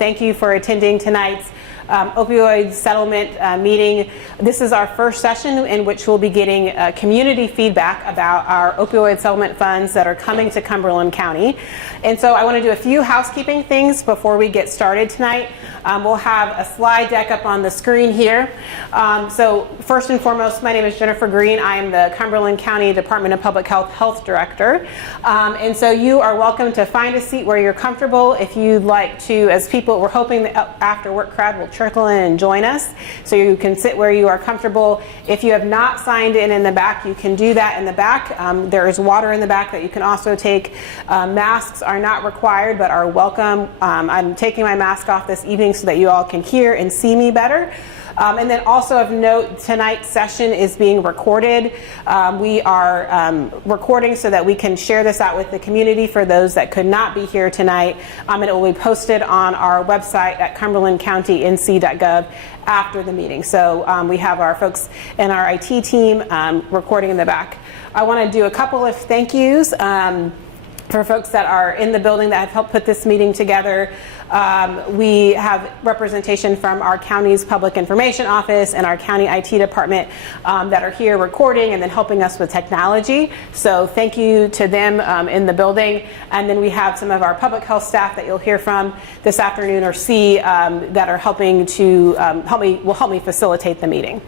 thank you for attending tonight's opioid settlement meeting. This is our first session in which we'll be getting community feedback about our opioid settlement funds that are coming to Cumberland County. And so I want to do a few housekeeping things before we get started tonight. We'll have a slide deck up on the screen here. So first and foremost, my name is Jennifer Green. I am the Cumberland County Department of Public Health Health Director. And so you are welcome to find a seat where you're comfortable. If you'd like to, as people, we're hoping the after work crowd will trickle in and join us, so you can sit where you are comfortable. If you have not signed in the back, you can do that in the back. There is water in the back that you can also take. Masks are not required but are welcome. I'm taking my mask off this evening so that you all can hear and see me better. And then also of note, tonight's session is being recorded. We are recording so that we can share this out with the community for those that could not be here tonight. And it will be posted on our website at cumberlandcountync.gov after the meeting. So we have our folks in our IT team recording in the back. I want to do a couple of thank yous for folks that are in the building that have helped put this meeting together. We have representation from our county's public information office and our county IT department that are here recording and then helping us with technology. So thank you to them in the building. And then we have some of our public health staff that you'll hear from this afternoon or see that are helping to help me facilitate the meeting.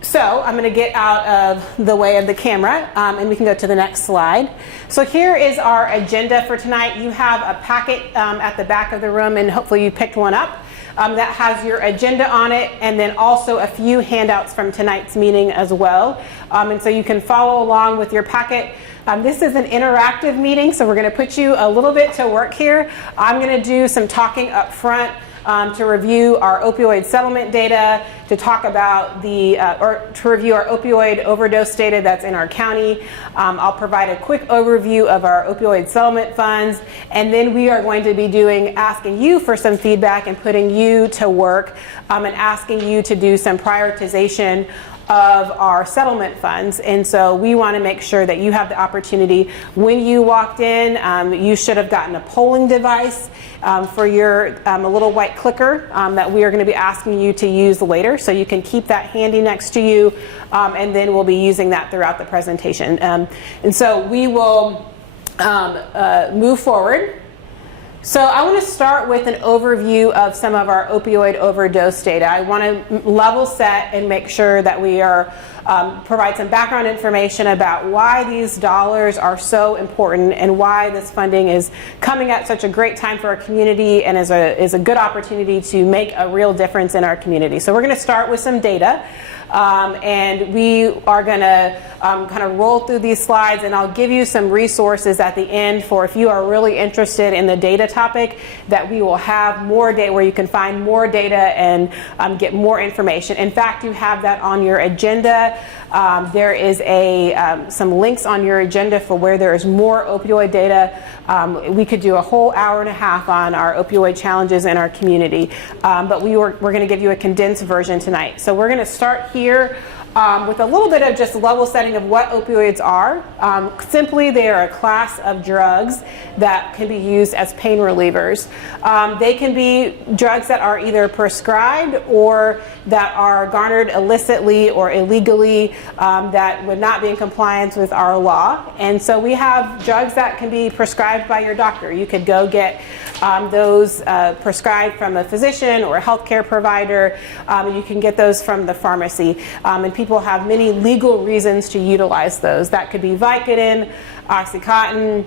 So I'm going to get out of the way of the camera and we can go to the next slide. So here is our agenda for tonight. You have a packet at the back of the room, and hopefully you picked one up that has your agenda on it, and then also a few handouts from tonight's meeting as well. And so you can follow along with your packet. This is an interactive meeting, so we're going to put you a little bit to work here. I'm going to do some talking up front to review our opioid settlement data, to talk about to review our opioid overdose data that's in our county. I'll provide a quick overview of our opioid settlement funds, and then we are going to be asking you for some feedback and putting you to work and asking you to do some prioritization of our settlement funds. And so we want to make sure that you have the opportunity. When you walked in, you should have gotten a polling device for your a little white clicker that we are going to be asking you to use later. So you can keep that handy next to you, and then we'll be using that throughout the presentation. And so we will move forward. So I want to start with an overview of some of our opioid overdose data. I want to level set and make sure that we are provide some background information about why these dollars are so important and why this funding is coming at such a great time for our community and is a good opportunity to make a real difference in our community. So we're going to start with some data. And we are going to kind of roll through these slides, and I'll give you some resources at the end for if you are really interested in the data topic, that we will have more data where you can find more data and get more information. In fact, you have that on your agenda. There is some links on your agenda for where there is more opioid data. We could do a whole hour and a half on our opioid challenges in our community, but we're going to give you a condensed version tonight. So we're going to start here with a little bit of just level setting of what opioids are. Simply, they are a class of drugs that can be used as pain relievers. They can be drugs that are either prescribed or that are garnered illicitly or illegally that would not be in compliance with our law. And so we have drugs that can be prescribed by your doctor. You could go get those prescribed from a physician or a healthcare provider. You can get those from the pharmacy. And people have many legal reasons to utilize those. That could be Vicodin, Oxycontin,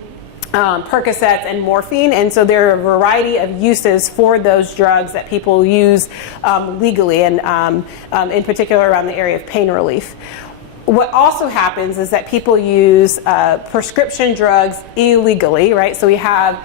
Percocets, and morphine. And so there are a variety of uses for those drugs that people use legally, and in particular around the area of pain relief. What also happens is that people use prescription drugs illegally, right? So we have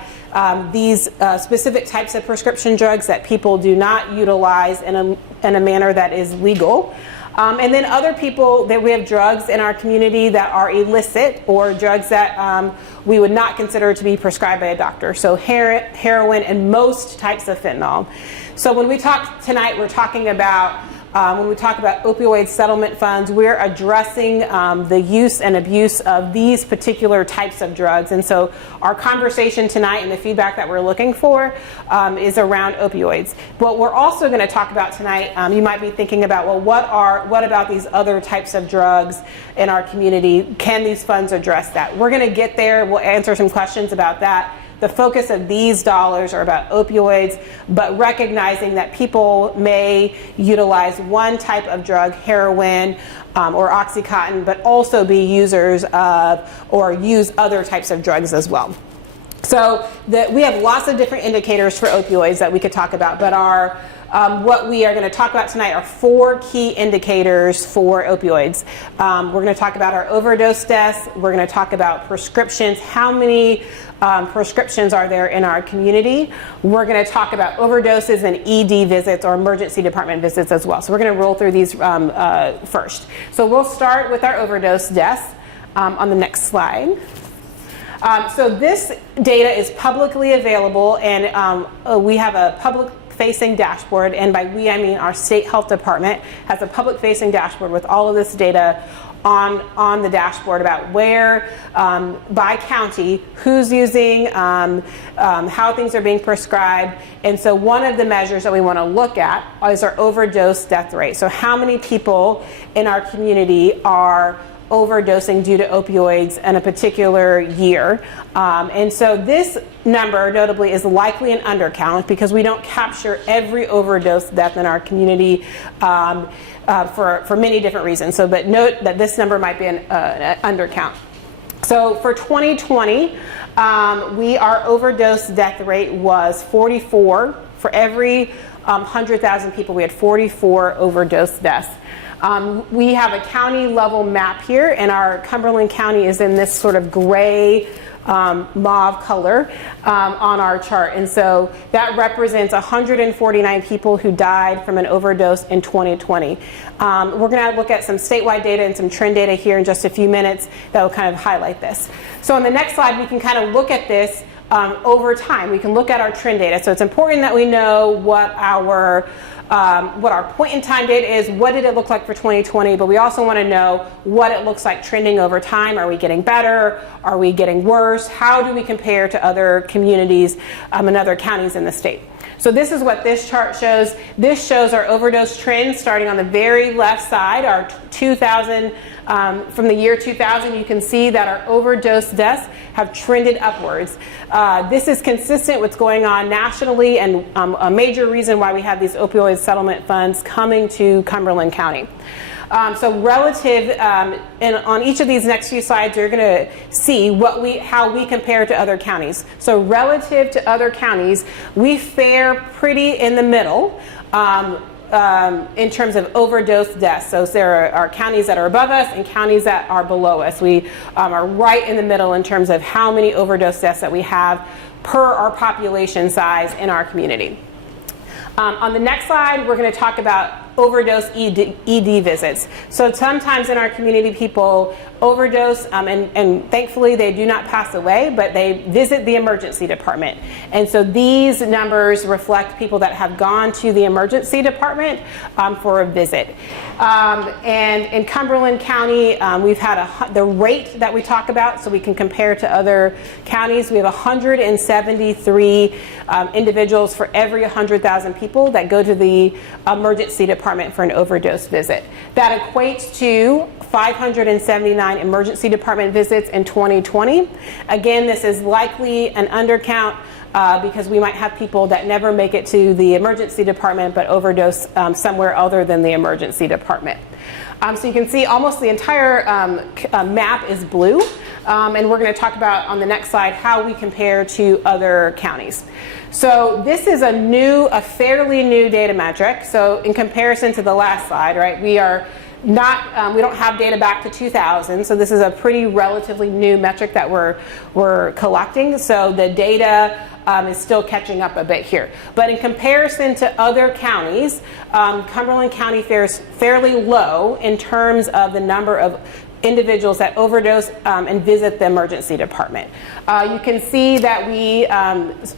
these specific types of prescription drugs that people do not utilize in a manner that is legal. And then other people, that we have drugs in our community that are illicit, or drugs that we would not consider to be prescribed by a doctor. So heroin and most types of fentanyl. So when we talk tonight, we're talking about when we talk about opioid settlement funds, we're addressing the use and abuse of these particular types of drugs. And so our conversation tonight and the feedback that we're looking for is around opioids. What we're also going to talk about tonight, you might be thinking about, well, what about these other types of drugs in our community? Can these funds address that? We're going to get there. We'll answer some questions about that. The focus of these dollars are about opioids, but recognizing that people may utilize one type of drug, heroin or Oxycontin, but also be users of or use other types of drugs as well. So we have lots of different indicators for opioids that we could talk about, but what we are going to talk about tonight are 4 key indicators for opioids. We're going to talk about our overdose deaths. We're going to talk about prescriptions. How many prescriptions are there in our community? We're going to talk about overdoses and ED visits, or emergency department visits as well. So we're going to roll through these first. So we'll start with our overdose deaths on the next slide. So this data is publicly available, and we have a public-facing dashboard, and by we I mean our state health department has a public-facing dashboard with all of this data on the dashboard about where, by county, who's using, how things are being prescribed. And so one of the measures that we want to look at is our overdose death rate. So how many people in our community are overdosing due to opioids in a particular year. And so this number, notably, is likely an undercount because we don't capture every overdose death in our community for many different reasons. So, but note that this number might be an undercount. So for 2020, our overdose death rate was 44. For every 100,000 people, we had 44 overdose deaths. We have a county level map here, and our Cumberland County is in this sort of gray mauve color on our chart. And so that represents 149 people who died from an overdose in 2020. We're going to look at some statewide data and some trend data here in just a few minutes that will kind of highlight this. So on the next slide, we can kind of look at this over time. We can look at our trend data. So it's important that we know what our point in time data is, what did it look like for 2020, but we also want to know what it looks like trending over time. Are we getting better? Are we getting worse? How do we compare to other communities and other counties in the state? So this is what this chart shows. This shows our overdose trends starting on the very left side, our 2000, from the year 2000, you can see that our overdose deaths have trended upwards. This is consistent with what's going on nationally, and a major reason why we have these opioid settlement funds coming to Cumberland County. So relative, and on each of these next few slides, you're going to see how we compare to other counties. So relative to other counties, we fare pretty in the middle in terms of overdose deaths. So there are counties that are above us and counties that are below us. We are right in the middle in terms of how many overdose deaths that we have per our population size in our community. On the next slide, we're going to talk about overdose ED visits. So sometimes in our community, people overdose, and thankfully they do not pass away, but they visit the emergency department. And so these numbers reflect people that have gone to the emergency department for a visit. And in Cumberland County, we've had the rate that we talk about, so we can compare to other counties. We have 173 individuals for every 100,000 people that go to the emergency department for an overdose visit. That equates to 579 emergency department visits in 2020. Again, this is likely an undercount because we might have people that never make it to the emergency department but overdose somewhere other than the emergency department. So you can see almost the entire map is blue, and we're going to talk about on the next slide how we compare to other counties. So this is a fairly new data metric. So in comparison to the last slide, right, we don't have data back to 2000, so this is a pretty relatively new metric that we're collecting. So the data is still catching up a bit here. But in comparison to other counties, Cumberland County fares fairly low in terms of the number of individuals that overdose and visit the emergency department. You can see that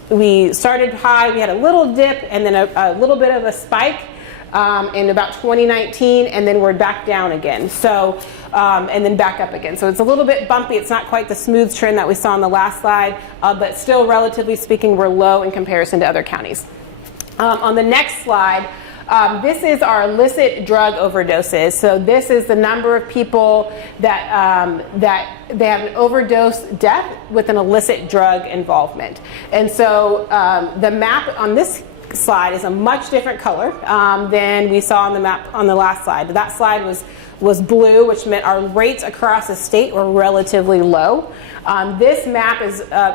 we started high, we had a little dip and then a little bit of a spike in about 2019, and then we're back down again. So, and then back up again. So it's a little bit bumpy. It's not quite the smooth trend that we saw on the last slide, but still, relatively speaking, we're low in comparison to other counties. On the next slide, this is our illicit drug overdoses. So this is the number of people that they have an overdose death with an illicit drug involvement. And so the map on this slide is a much different color than we saw on the map on the last slide. That slide was blue, which meant our rates across the state were relatively low. This map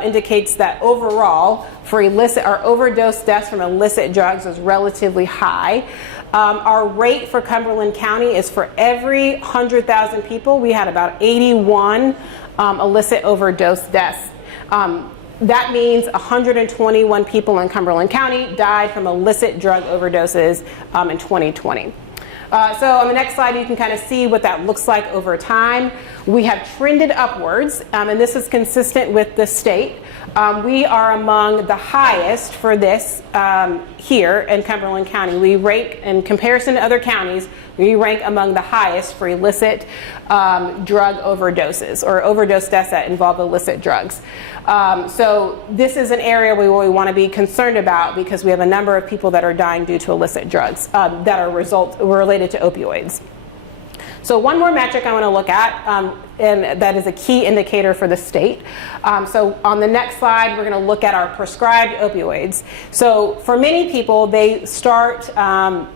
indicates that overall, for illicit, our overdose deaths from illicit drugs is relatively high. Our rate for Cumberland County is for every 100,000 people, we had about 81 illicit overdose deaths. That means 121 people in Cumberland County died from illicit drug overdoses in 2020. So on the next slide, you can kind of see what that looks like over time. We have trended upwards, and this is consistent with the state. We are among the highest for this here in Cumberland County. We rank, in comparison to other counties, we rank among the highest for illicit drug overdoses or overdose deaths that involve illicit drugs. So this is an area we want to be concerned about because we have a number of people that are dying due to illicit drugs that are related to opioids. So one more metric I want to look at, and that is a key indicator for the state. So on the next slide, we're going to look at our prescribed opioids. So for many people, they start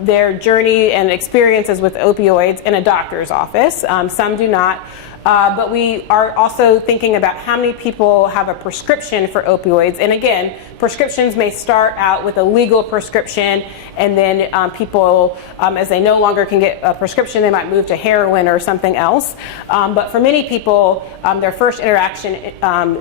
their journey and experiences with opioids in a doctor's office. Some do not. But we are also thinking about how many people have a prescription for opioids. And again, prescriptions may start out with a legal prescription, and then people, as they no longer can get a prescription, they might move to heroin or something else. But for many people, their first interaction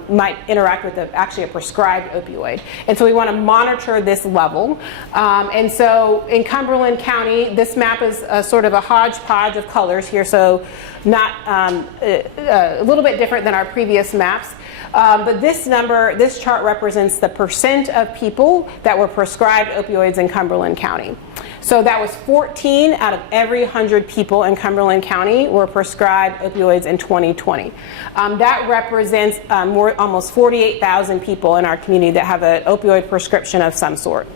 might interact with actually a prescribed opioid. And so we want to monitor this level. And so in Cumberland County, this map is sort of a hodgepodge of colors here. So not a little bit different than our previous maps. But this chart represents the percent of people that were prescribed opioids in Cumberland County. So that was 14 out of every 100 people in Cumberland County were prescribed opioids in 2020. That represents almost 48,000 people in our community that have an opioid prescription of some sort.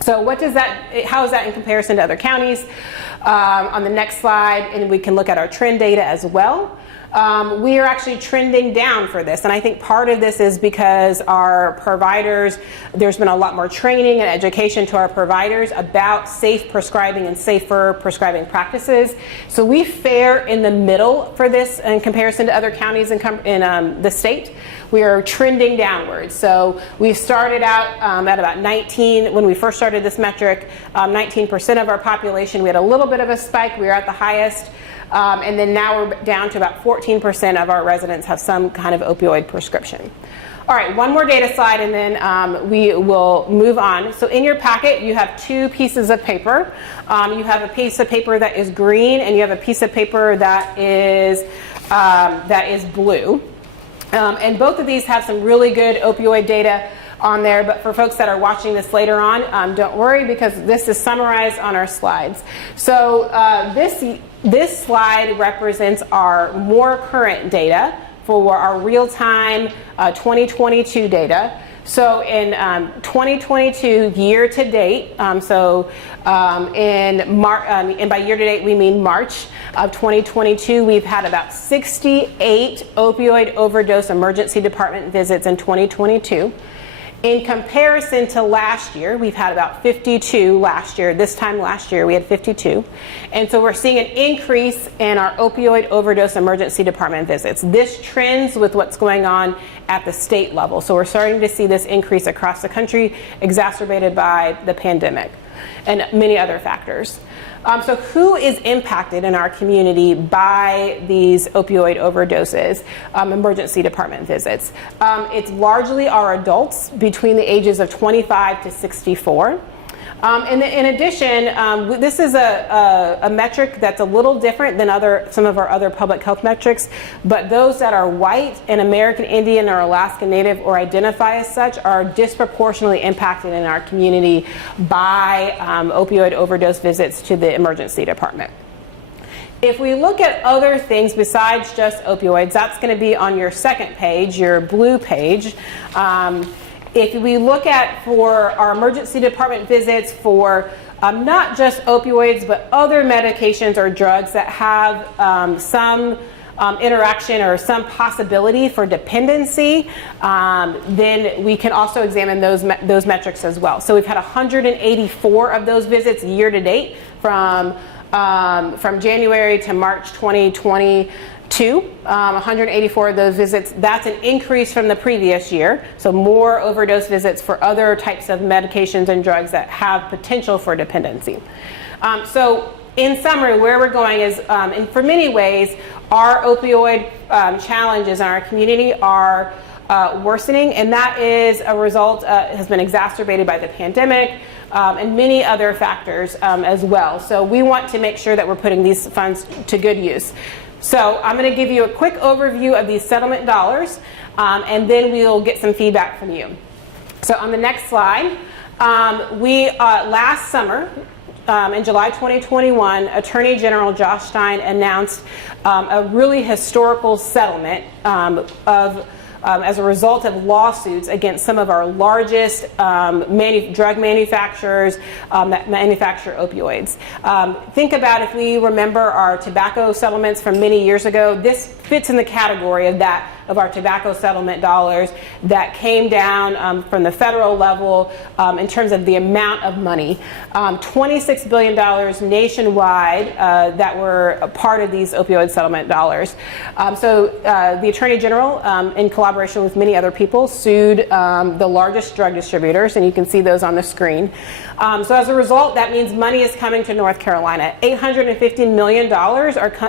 So how is that in comparison to other counties? On the next slide, and we can look at our trend data as well. We are actually trending down for this, and I think part of this is because our providers, there's been a lot more training and education to our providers about safe prescribing and safer prescribing practices. So we fare in the middle for this in comparison to other counties in the state. We are trending downwards. So we started out at about 19, when we first started this metric, 19% of our population. We had a little bit of a spike. We were at the highest. And then now we're down to about 14% of our residents have some kind of opioid prescription. All right, one more data slide and then we will move on. So in your packet, you have two pieces of paper. You have a piece of paper that is green and you have a piece of paper that is blue. And both of these have some really good opioid data on there, but for folks that are watching this later on, don't worry because this is summarized on our slides. So this slide represents our more current data for our real-time 2022 data. So in 2022 year to date, and by year to date we mean March of 2022, we've had about 68 opioid overdose emergency department visits in 2022. In comparison to last year, we've had about 52 last year. This time last year, we had 52. And so we're seeing an increase in our opioid overdose emergency department visits. This trends with what's going on at the state level. So we're starting to see this increase across the country, exacerbated by the pandemic and many other factors. So who is impacted in our community by these opioid overdoses, emergency department visits? It's largely our adults between the ages of 25 to 64. In addition, this is a metric that's a little different than some of our other public health metrics, but those that are white and American Indian or Alaska Native or identify as such are disproportionately impacted in our community by opioid overdose visits to the emergency department. If we look at other things besides just opioids, that's going to be on your second page, your blue page. If we look at for our emergency department visits for not just opioids, but other medications or drugs that have some interaction or some possibility for dependency, then we can also examine those metrics as well. So we've had 184 of those visits year to date from January to March 2022. 184 of those visits. That's an increase from the previous year. So more overdose visits for other types of medications and drugs that have potential for dependency. So in summary, where we're going is, and for many ways, our opioid challenges in our community are worsening, and that is a result, has been exacerbated by the pandemic and many other factors as well. So we want to make sure that we're putting these funds to good use. So I'm going to give you a quick overview of these settlement dollars, and then we'll get some feedback from you. So on the next slide, last summer, in July 2021, Attorney General Josh Stein announced a really historical settlement as a result of lawsuits against some of our largest drug manufacturers that manufacture opioids. Think about, if we remember our tobacco settlements from many years ago, this fits in the category of our tobacco settlement dollars that came down from the federal level in terms of the amount of money. $26 billion nationwide that were a part of these opioid settlement dollars. So the Attorney General, in collaboration with many other people, sued the largest drug distributors, and you can see those on the screen. So as a result, that means money is coming to North Carolina. $850 million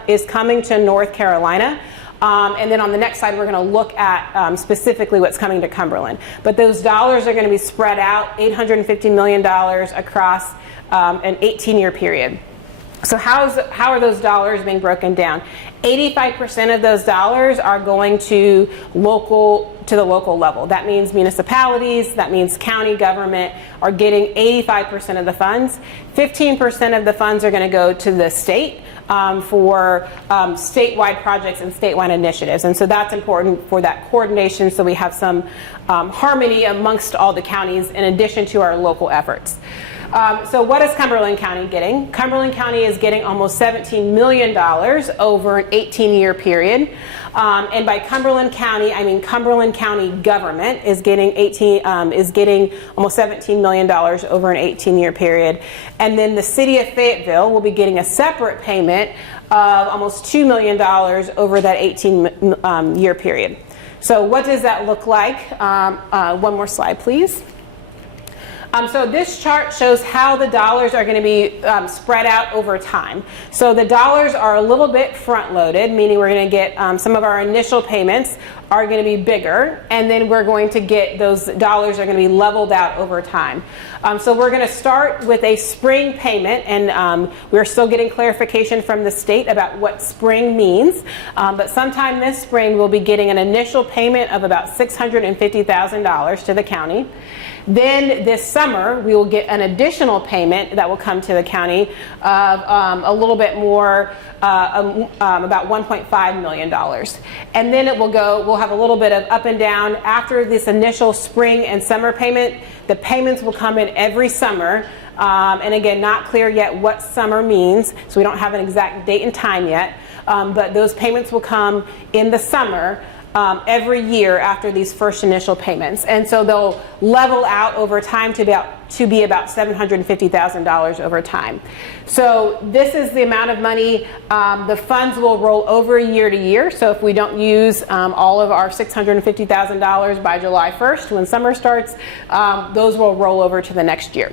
is coming to North Carolina. And then on the next slide, we're going to look at specifically what's coming to Cumberland. But those dollars are going to be spread out, $850 million across an 18-year period. So how are those dollars being broken down? 85% of those dollars are going to the local level. That means municipalities, that means county government are getting 85% of the funds. 15% of the funds are going to go to the state for statewide projects and statewide initiatives. And so that's important for that coordination, so we have some harmony amongst all the counties in addition to our local efforts. So what is Cumberland County getting? Cumberland County is getting almost $17 million over an 18-year period. And by Cumberland County, I mean Cumberland County government is getting almost $17 million over an 18-year period. And then the City of Fayetteville will be getting a separate payment of almost $2 million over that 18-year period. So what does that look like? One more slide, please. So this chart shows how the dollars are going to be spread out over time. So the dollars are a little bit front-loaded, meaning we're going to get some of our initial payments are going to be bigger, and then we're going to get those dollars are going to be leveled out over time. So we're going to start with a spring payment, and we're still getting clarification from the state about what spring means. But sometime this spring, we'll be getting an initial payment of about $650,000 to the county. Then this summer, we will get an additional payment that will come to the county of a little bit more, about $1.5 million. And then we'll have a little bit of up and down. After this initial spring and summer payment, the payments will come in every summer. And again, not clear yet what summer means, so we don't have an exact date and time yet. But those payments will come in the summer. Every year after these first initial payments, and so they'll level out over time to be about $750,000 over time. So this is the amount of money. The funds will roll over year to year. So if we don't use all of our $650,000 by July 1st, when summer starts, those will roll over to the next year.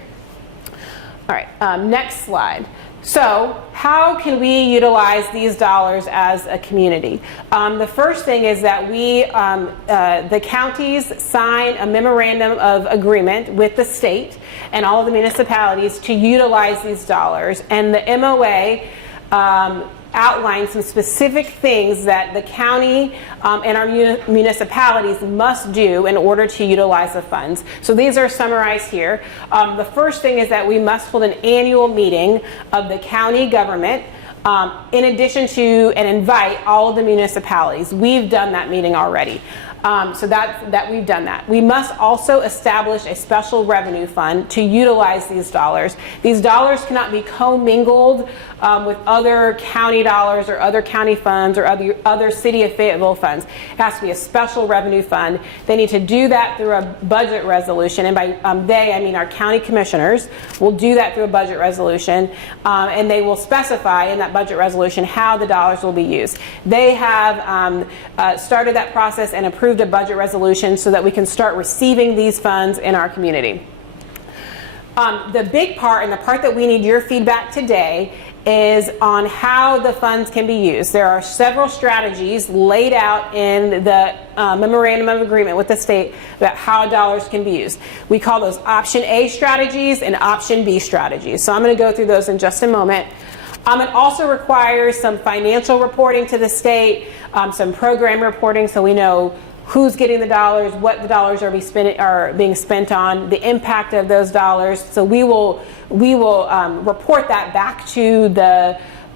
All right, next slide. So how can we utilize these dollars as a community? The first thing is that the counties sign a memorandum of agreement with the state and all of the municipalities to utilize these dollars. And the MOA outlines some specific things that the county and our municipalities must do in order to utilize the funds. So these are summarized here. The first thing is that we must hold an annual meeting of the county government in addition to and invite all of the municipalities. We've done that meeting already. So that we've done that. We must also establish a special revenue fund to utilize these dollars. These dollars cannot be commingled with other county dollars or other county funds or other City of Fayetteville funds. It has to be a special revenue fund. They need to do that through a budget resolution, and by they, I mean our county commissioners will do that through a budget resolution, and they will specify in that budget resolution how the dollars will be used. They have started that process and approved a budget resolution so that we can start receiving these funds in our community. The big part, and the part that we need your feedback today, is on how the funds can be used. There are several strategies laid out in the memorandum of agreement with the state about how dollars can be used. We call those option A strategies and option B strategies. So I'm going to go through those in just a moment. It also requires some financial reporting to the state, some program reporting so we know who's getting the dollars, what the dollars are being spent on, the impact of those dollars. So we will report that back to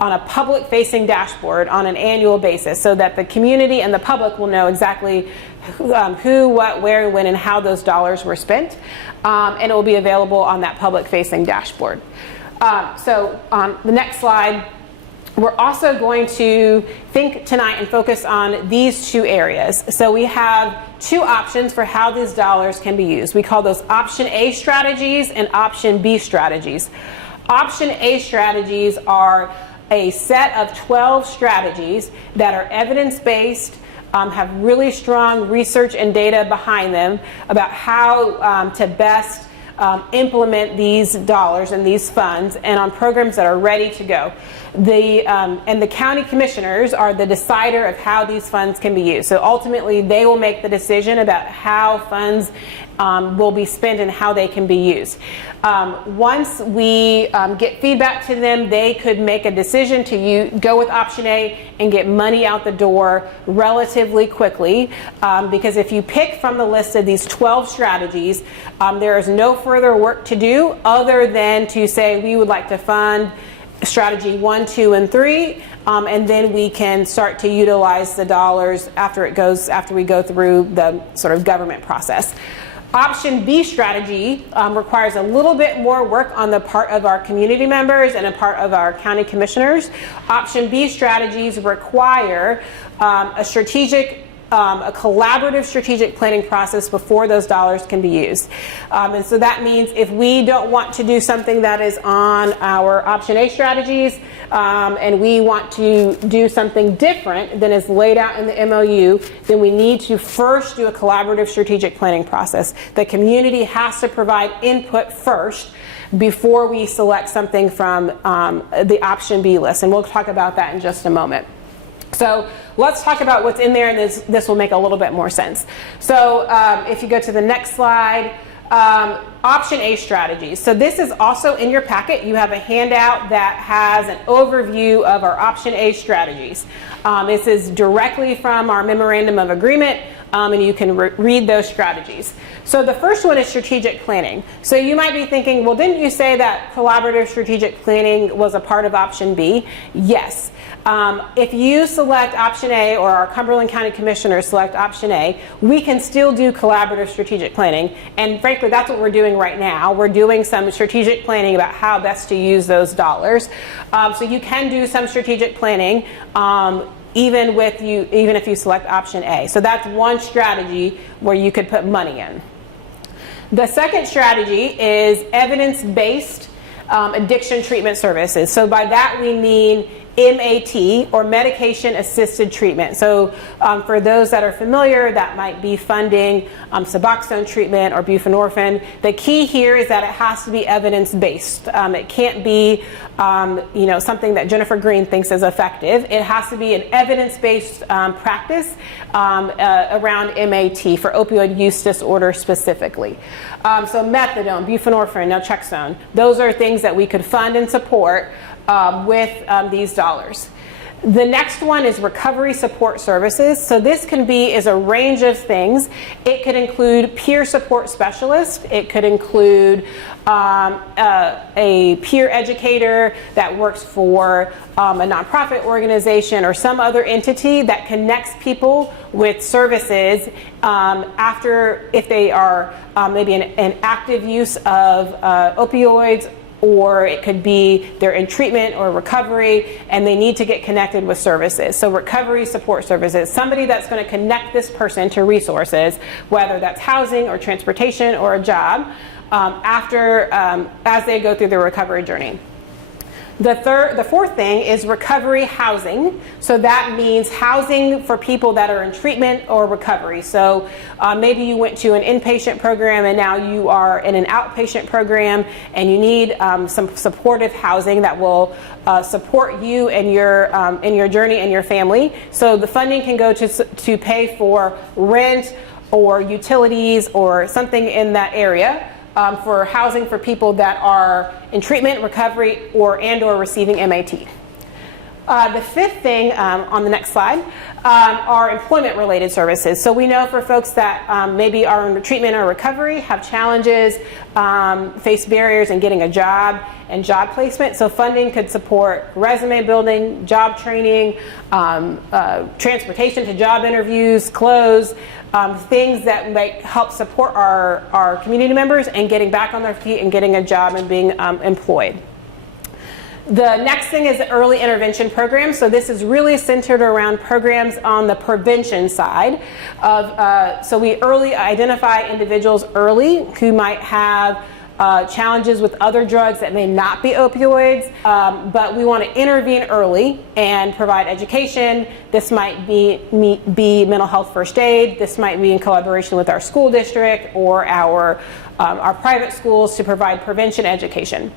on a public-facing dashboard on an annual basis so that the community and the public will know exactly who, what, where, when, and how those dollars were spent. And it will be available on that public-facing dashboard. So on the next slide, we're also going to think tonight and focus on these two areas. So we have two options for how these dollars can be used. We call those option A strategies and option B strategies. Option A strategies are a set of 12 strategies that are evidence-based, have really strong research and data behind them about how to best implement these dollars and these funds, and on programs that are ready to go. And the county commissioners are the decider of how these funds can be used. So ultimately, they will make the decision about how funds will be spent and how they can be used. Once we get feedback to them, they could make a decision to go with option A and get money out the door relatively quickly. Because if you pick from the list of these 12 strategies, there is no further work to do other than to say we would like to fund strategy 1, 2, and 3, and then we can start to utilize the dollars after we go through the sort of government process. Option B strategy requires a little bit more work on the part of our community members and a part of our county commissioners. Option B strategies require a collaborative strategic planning process before those dollars can be used. And so that means if we don't want to do something that is on our option A strategies and we want to do something different than is laid out in the MOU, then we need to first do a collaborative strategic planning process. The community has to provide input first before we select something from the option B list, and we'll talk about that in just a moment. So let's talk about what's in there, and this will make a little bit more sense. So if you go to the next slide, option A strategies. So this is also in your packet. You have a handout that has an overview of our option A strategies. This is directly from our memorandum of agreement, and you can read those strategies. So the first one is strategic planning. So you might be thinking, well, didn't you say that collaborative strategic planning was a part of option B? Yes. If you select option A, or our Cumberland County Commissioners select option A, we can still do collaborative strategic planning. And frankly, that's what we're doing right now. We're doing some strategic planning about how best to use those dollars. So you can do some strategic planning even if you select option A. So that's one strategy where you could put money in. The second strategy is evidence-based addiction treatment services. So by that we mean MAT, or medication assisted treatment. So for those that are familiar, that might be funding Suboxone treatment or buprenorphine. The key here is that it has to be evidence-based. It can't be something that Jennifer Green thinks is effective. It has to be an evidence-based practice around MAT for opioid use disorder specifically. So methadone, buprenorphine, naltrexone, those are things that we could fund and support with these dollars. The next one is recovery support services. So this is a range of things. It could include peer support specialist. It could include a peer educator that works for a nonprofit organization or some other entity that connects people with services if they are maybe in active use of opioids, or it could be they're in treatment or recovery and they need to get connected with services. So recovery support services, somebody that's going to connect this person to resources, whether that's housing or transportation or a job, as they go through their recovery journey. The fourth thing is recovery housing. So that means housing for people that are in treatment or recovery. So maybe you went to an inpatient program and now you are in an outpatient program and you need some supportive housing that will support you and in your journey and your family. So the funding can go to pay for rent or utilities or something in that area. For housing for people that are in treatment, recovery, or receiving MAT. The fifth thing on the next slide are employment-related services. So we know for folks that maybe are in treatment or recovery, have challenges, face barriers in getting a job and job placement. So funding could support resume building, job training, transportation to job interviews, clothes, things that might help support our community members and getting back on their feet and getting a job and being employed. The next thing is the early intervention program. So this is really centered around programs on the prevention side so we early identify individuals early who might have challenges with other drugs that may not be opioids, but we want to intervene early and provide education. This might be mental health first aid. This might be in collaboration with our school district or our private schools to provide prevention education.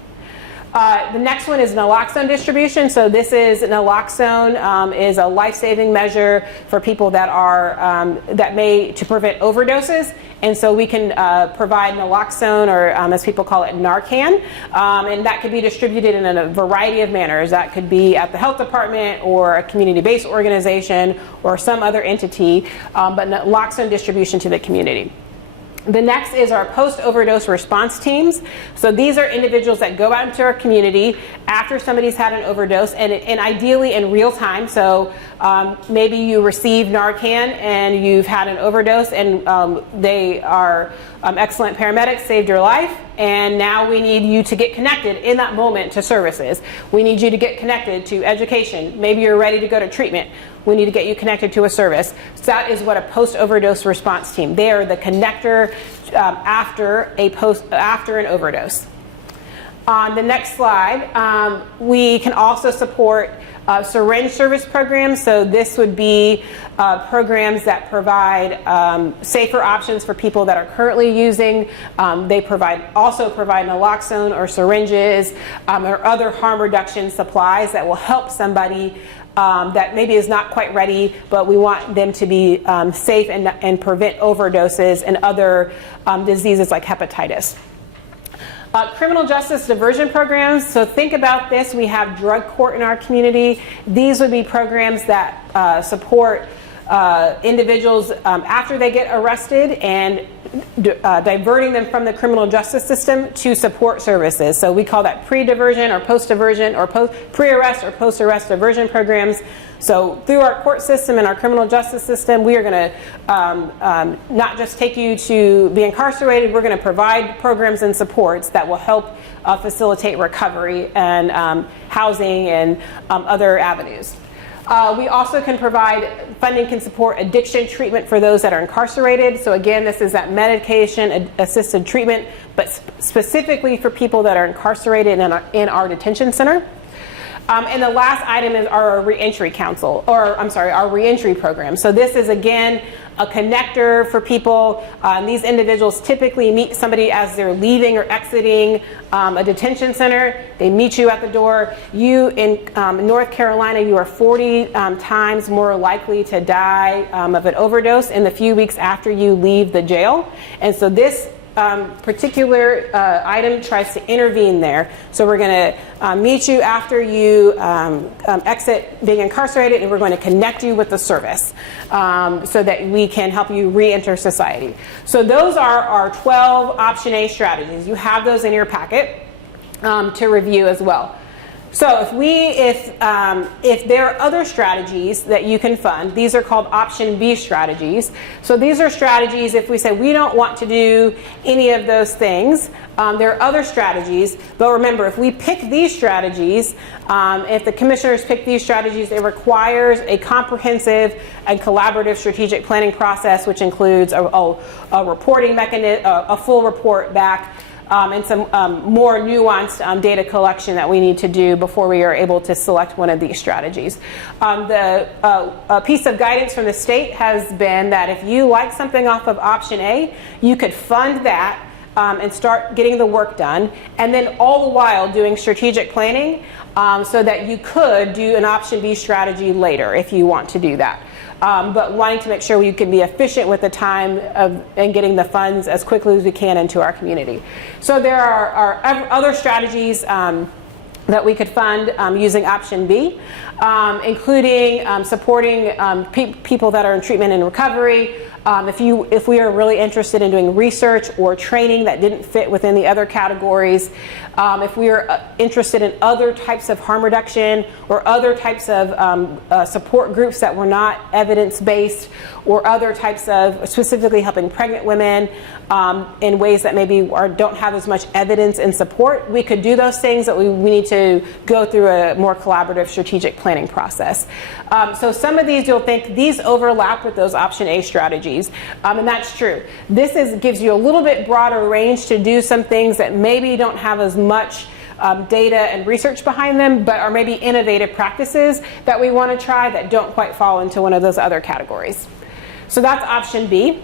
The next one is naloxone distribution. So this is naloxone is a life-saving measure for people that are to prevent overdoses, and so we can provide naloxone, or as people call it, Narcan, and that could be distributed in a variety of manners. That could be at the health department or a community-based organization or some other entity, but naloxone distribution to the community. The next is our post-overdose response teams. So these are individuals that go out into our community after somebody's had an overdose, and ideally in real time. So maybe you received Narcan and you've had an overdose, and they are excellent paramedics, saved your life, and now we need you to get connected in that moment to services. We need you to get connected to education. Maybe you're ready to go to treatment. We need to get you connected to a service. So that is what a post-overdose response team. They are the connector after an overdose. On the next slide, we can also support syringe service programs. So this would be programs that provide safer options for people that are currently using. They also provide naloxone or syringes or other harm reduction supplies that will help somebody that maybe is not quite ready, but we want them to be safe and prevent overdoses and other diseases like hepatitis. Criminal justice diversion programs. So think about this. We have drug court in our community. These would be programs that support individuals after they get arrested and diverting them from the criminal justice system to support services. So we call that pre-diversion or post-diversion or pre-arrest or post-arrest diversion programs. So through our court system and our criminal justice system, we are going to not just take you to be incarcerated, we're going to provide programs and supports that will help facilitate recovery and housing and other avenues. We also can provide, funding can support addiction treatment for those that are incarcerated. So again, this is that medication assisted treatment, but specifically for people that are incarcerated in our detention center. And the last item is our reentry council, or I'm sorry, our reentry program. So this is, again, a connector for people. These individuals typically meet somebody as they're leaving or exiting a detention center. They meet you at the door. You in North Carolina, you are 40 times more likely to die of an overdose in the few weeks after you leave the jail. And so this particular item tries to intervene there. So we're going to meet you after you exit being incarcerated, and we're going to connect you with the service so that we can help you re-enter society. So those are our 12 Option A strategies. You have those in your packet to review as well. So if there are other strategies that you can fund, these are called Option B strategies. So these are strategies if we say we don't want to do any of those things. There are other strategies, but remember, if we pick these strategies, if the commissioners pick these strategies, it requires a comprehensive and collaborative strategic planning process, which includes a reporting mechanism, a full report back, and some more nuanced data collection that we need to do before we are able to select one of these strategies. A piece of guidance from the state has been that if you like something off of Option A, you could fund that and start getting the work done, and then all the while doing strategic planning so that you could do an Option B strategy later if you want to do that. But wanting to make sure we can be efficient with the time and getting the funds as quickly as we can into our community. So there are other strategies that we could fund using Option B, including supporting people that are in treatment and recovery. If we are really interested in doing research or training that didn't fit within the other categories, if we are interested in other types of harm reduction or other types of support groups that were not evidence-based, or other types of specifically helping pregnant women in ways that maybe don't have as much evidence and support, we could do those things, that we need to go through a more collaborative strategic planning process. So some of these you'll think these overlap with those Option A strategies, and that's true. This gives you a little bit broader range to do some things that maybe don't have as much data and research behind them, but are maybe innovative practices that we want to try that don't quite fall into one of those other categories. So that's Option B.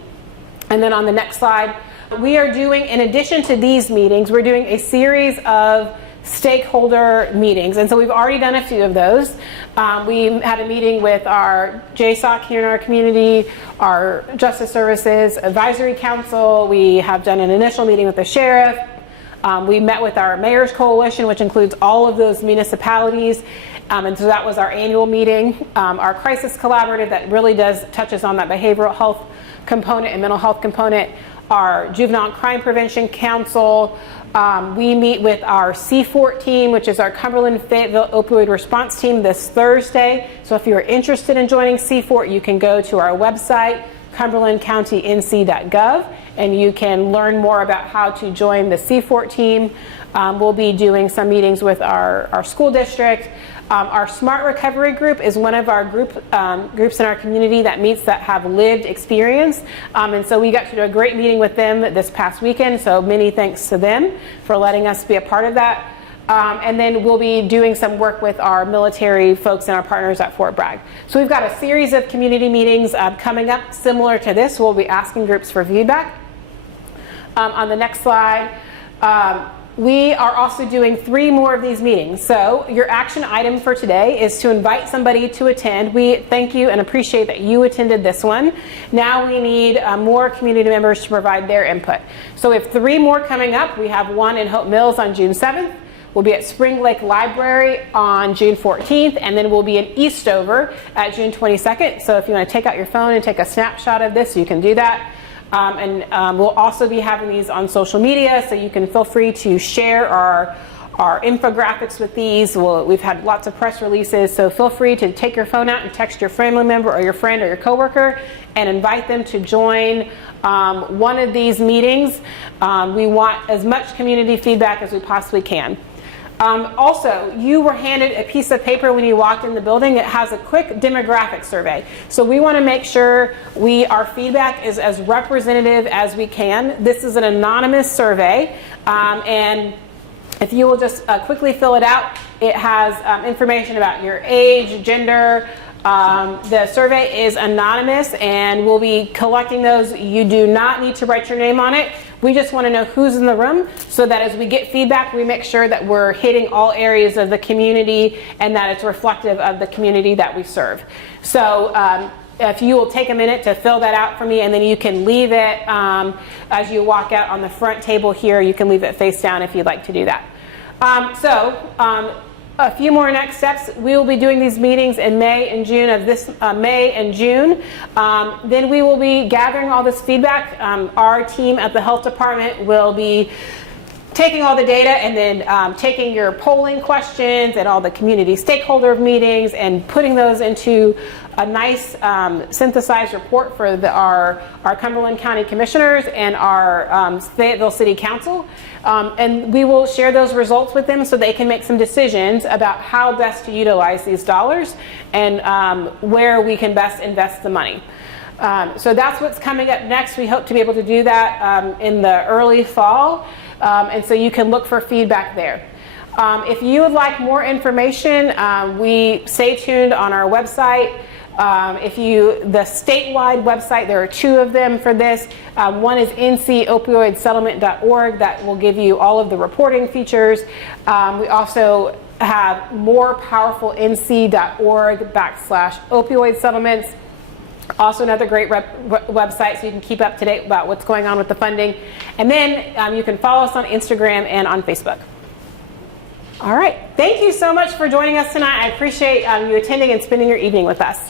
And then on the next slide, we are doing, in addition to these meetings, we're doing a series of stakeholder meetings. And so we've already done a few of those. We had a meeting with our JSOC here in our community, our Justice Services Advisory Council. We have done an initial meeting with the sheriff. We met with our Mayor's Coalition, which includes all of those municipalities. And so that was our annual meeting. Our Crisis Collaborative that really touches on that behavioral health component and mental health component. Our Juvenile Crime Prevention Council. We meet with our C-FORT team, which is our Cumberland Fayetteville Opioid Response Team, this Thursday. So if you're interested in joining C-FORT, you can go to our website, cumberlandcountync.gov, and you can learn more about how to join the C-FORT team. We'll be doing some meetings with our school district. Our Smart Recovery Group is one of our groups in our community that have lived experience. And so we got to do a great meeting with them this past weekend. So many thanks to them for letting us be a part of that. And then we'll be doing some work with our military folks and our partners at Fort Bragg. So we've got a series of community meetings coming up similar to this. We'll be asking groups for feedback. On the next slide, we are also doing 3 more of these meetings. So your action item for today is to invite somebody to attend. We thank you and appreciate that you attended this one. Now we need more community members to provide their input. So we have 3 more coming up. We have one in Hope Mills on June 7th. We'll be at Spring Lake Library on June 14th, and then we'll be in Eastover at June 22nd. So if you want to take out your phone and take a snapshot of this, you can do that. We'll also be having these on social media, so you can feel free to share our infographics with these. We've had lots of press releases, so feel free to take your phone out and text your family member or your friend or your coworker and invite them to join one of these meetings. We want as much community feedback as we possibly can. Also, you were handed a piece of paper when you walked in the building. It has a quick demographic survey. So we want to make sure our feedback is as representative as we can. This is an anonymous survey, and If you will just quickly fill it out, it has information about your age, gender. The survey is anonymous and we'll be collecting those. You do not need to write your name on it. We just want to know who's in the room so that as we get feedback, we make sure that we're hitting all areas of the community and that it's reflective of the community that we serve. So if you will take a minute to fill that out for me, and then you can leave it as you walk out on the front table here. You can leave it face down if you'd like to do that. A few more next steps. We will be doing these meetings in May and June of this May and June. Then we will be gathering all this feedback. Our team at the health department will be taking all the data and then taking your polling questions and all the community stakeholder meetings and putting those into a nice synthesized report for our Cumberland County commissioners and our Fayetteville City Council. And we will share those results with them so they can make some decisions about how best to utilize these dollars and where we can best invest the money. So that's what's coming up next. We hope to be able to do that in the early fall. And so you can look for feedback there. If you would like more information, we stay tuned on our website. The statewide website, there are two of them for this. One is ncopioidsettlement.org that will give you all of the reporting features. We also have more powerful nc.org/opioid settlements. Also another great website so you can keep up to date about what's going on with the funding. And then you can follow us on Instagram and on Facebook. All right. Thank you so much for joining us tonight. I appreciate you attending and spending your evening with us.